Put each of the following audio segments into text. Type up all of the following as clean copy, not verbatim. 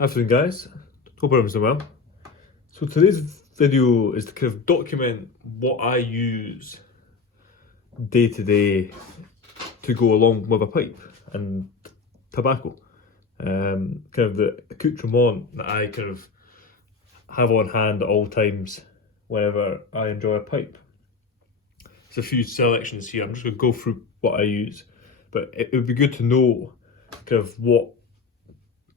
Afternoon guys, hope everyone's doing well. So today's video is to kind of document what I use day to day to go along with a pipe and tobacco. Kind of the accoutrement that I kind of have on hand at all times whenever I enjoy a pipe. There's a few selections here. I'm just going to go through what I use, but it would be good to know kind of what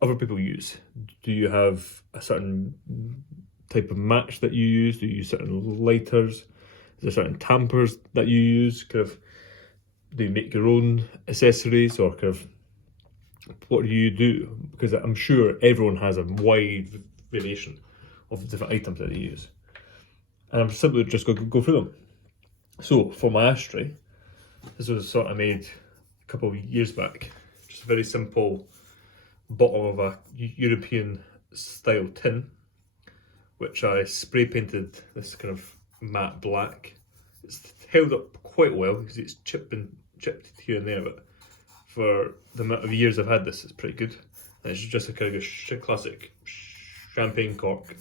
other people use. Do you have a certain type of match that you use? Do you use certain lighters? Is there certain tampers that you use? Kind of, do you make your own accessories, or kind of what do you do? Because I'm sure everyone has a wide variation of different items that they use, and I'm simply just going to go through them. So for my ashtray, this was a sort I made a couple of years back. Just a very simple bottom of a European style tin, which I spray painted this kind of matte black. It's held up quite well because it's chipped here and there, but for the amount of years I've had this, it's pretty good. And it's just a kind of a classic champagne cork,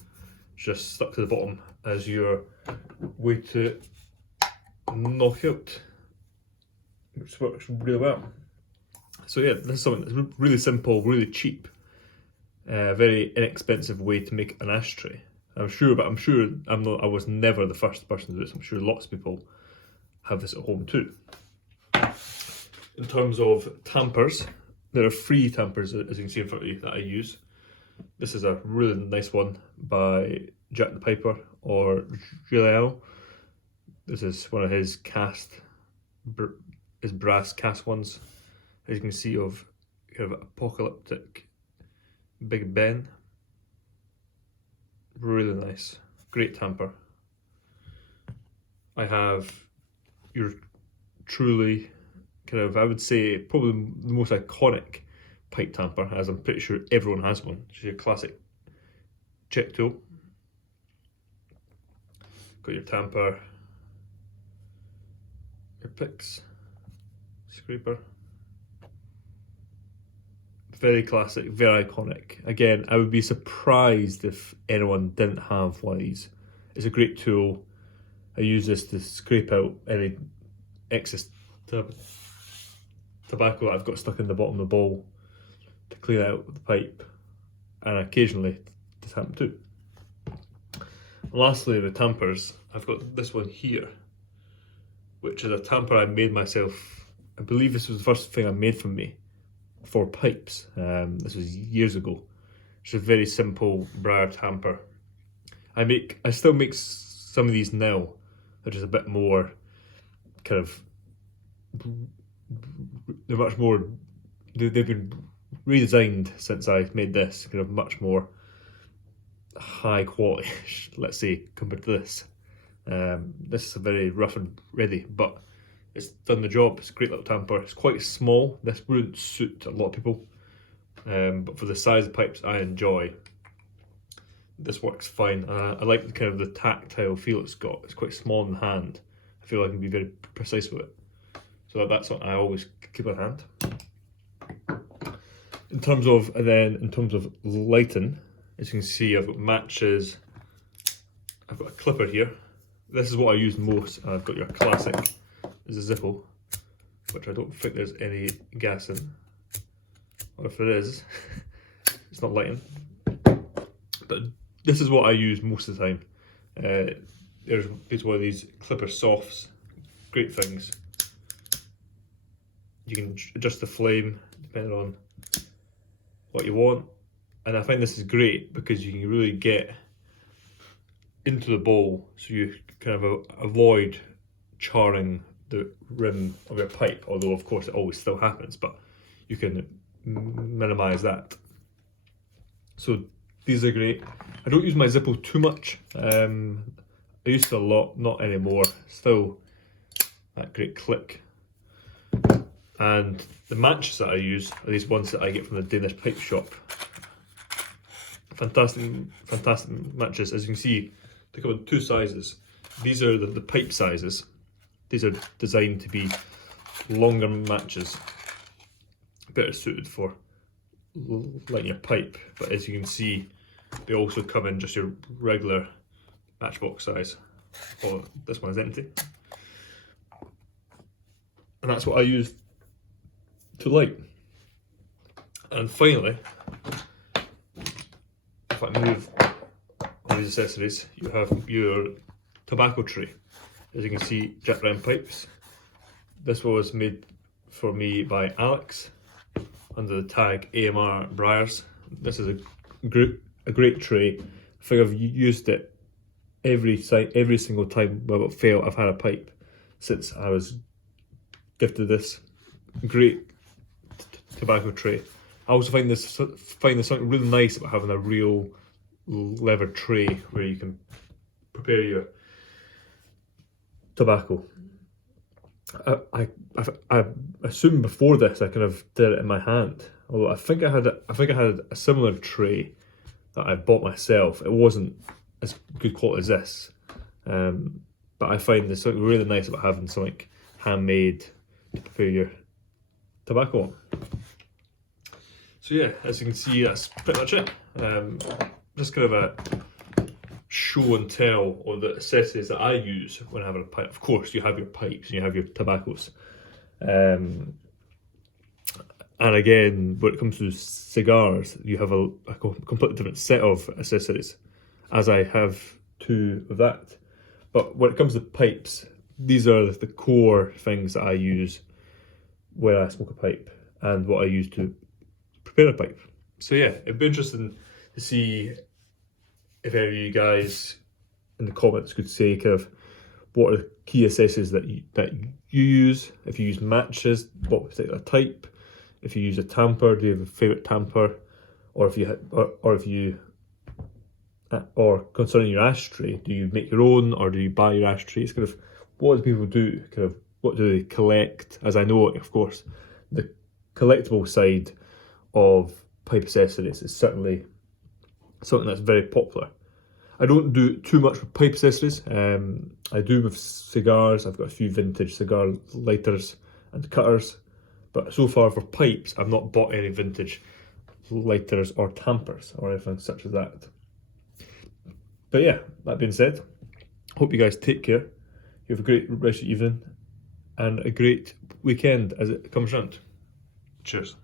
just stuck to the bottom as your way to knock out, which works really well. So yeah, this is something that's really simple, really cheap, very inexpensive way to make an ashtray. I was never the first person to do this. I'm sure lots of people have this at home too. In terms of tampers, there are 3 tampers, as you can see in front of you, that I use. This is a really nice one by Jack the Piper or Giuliano. This is one of his brass cast ones. As you can see, of kind of apocalyptic Big Ben. Really nice, great tamper. I have your truly kind of, I would say, probably the most iconic pipe tamper, as I'm pretty sure everyone has one. It's your classic check tool. Got your tamper, your picks, scraper. Very classic, very iconic. Again, I would be surprised if anyone didn't have one of these. It's a great tool. I use this to scrape out any excess tobacco that I've got stuck in the bottom of the bowl, to clean out the pipe, and occasionally to tamp too. And lastly, the tampers. I've got this one here, which is a tamper I made myself. I believe this was the first thing I made for me for pipes. This was years ago. It's a very simple briar tamper. I still make some of these now. They're just a bit more kind of, they're much more, they've been redesigned since I made this, kind of much more high quality, let's say, compared to this. This is a very rough and ready, but it's done the job. It's a great little tamper. It's quite small. This wouldn't suit a lot of people, but for the size of pipes I enjoy, this works fine. I like the kind of the tactile feel it's got. It's quite small in the hand. I feel I can be very precise with it. So that's what I always keep on hand. In terms of lighting, as you can see, I've got matches. I've got a clipper here. This is what I use most. I've got your classic. Is a Zippo, which I don't think there's any gas in, or if there is, it's not lighting. But this is what I use most of the time. There's one of these clipper softs, great things. You can adjust the flame depending on what you want, and I find this is great because you can really get into the bowl, so you kind of avoid charring the rim of your pipe, although of course it always still happens, but you can minimize that. So these are great. I don't use my Zippo too much. I used to a lot, not anymore. Still that great click. And the matches that I use are these ones that I get from the Danish pipe shop. Fantastic matches. As you can see, they come in 2 sizes. These are the pipe sizes. These are designed to be longer matches, better suited for lighting your pipe, but as you can see, they also come in just your regular matchbox size. Oh, this one is empty. And that's what I use to light. And finally, if I move all these accessories, you have your tobacco tray. As you can see, jet round pipes. This was made for me by Alex under the tag AMR Briars. This is a great tray. I think I've used it every single time without fail I've had a pipe since I was gifted this great tobacco tray. I also find this something really nice about having a real leather tray where you can prepare your tobacco. I assumed before this I kind of did it in my hand. Although I think I had a similar tray that I bought myself. It wasn't as good quality as this, but I find there's something really nice about having something handmade to prepare your tobacco on. So yeah, as you can see, that's pretty much it. Just kind of a show and tell on the accessories that I use when having a pipe. Of course, you have your pipes and you have your tobaccos. And again, when it comes to cigars, you have a completely different set of accessories, as I have two of that. But when it comes to pipes, these are the core things that I use when I smoke a pipe and what I use to prepare a pipe. So yeah, it'd be interesting to see if any of you guys in the comments could say kind of what are the key accessories that you use. If you use matches, what particular type? If you use a tamper, do you have a favourite tamper? Or concerning your ashtray, do you make your own or do you buy your ashtrays? Kind of what do people do? Kind of what do they collect? As I know, of course, the collectible side of pipe accessories is certainly something that's very popular. I don't do too much with pipe accessories. I do with cigars. I've got a few vintage cigar lighters and cutters, but so far for pipes, I've not bought any vintage lighters or tampers or anything such as that. But yeah, that being said, hope you guys take care. You have a great rest of the evening and a great weekend as it comes round. Cheers.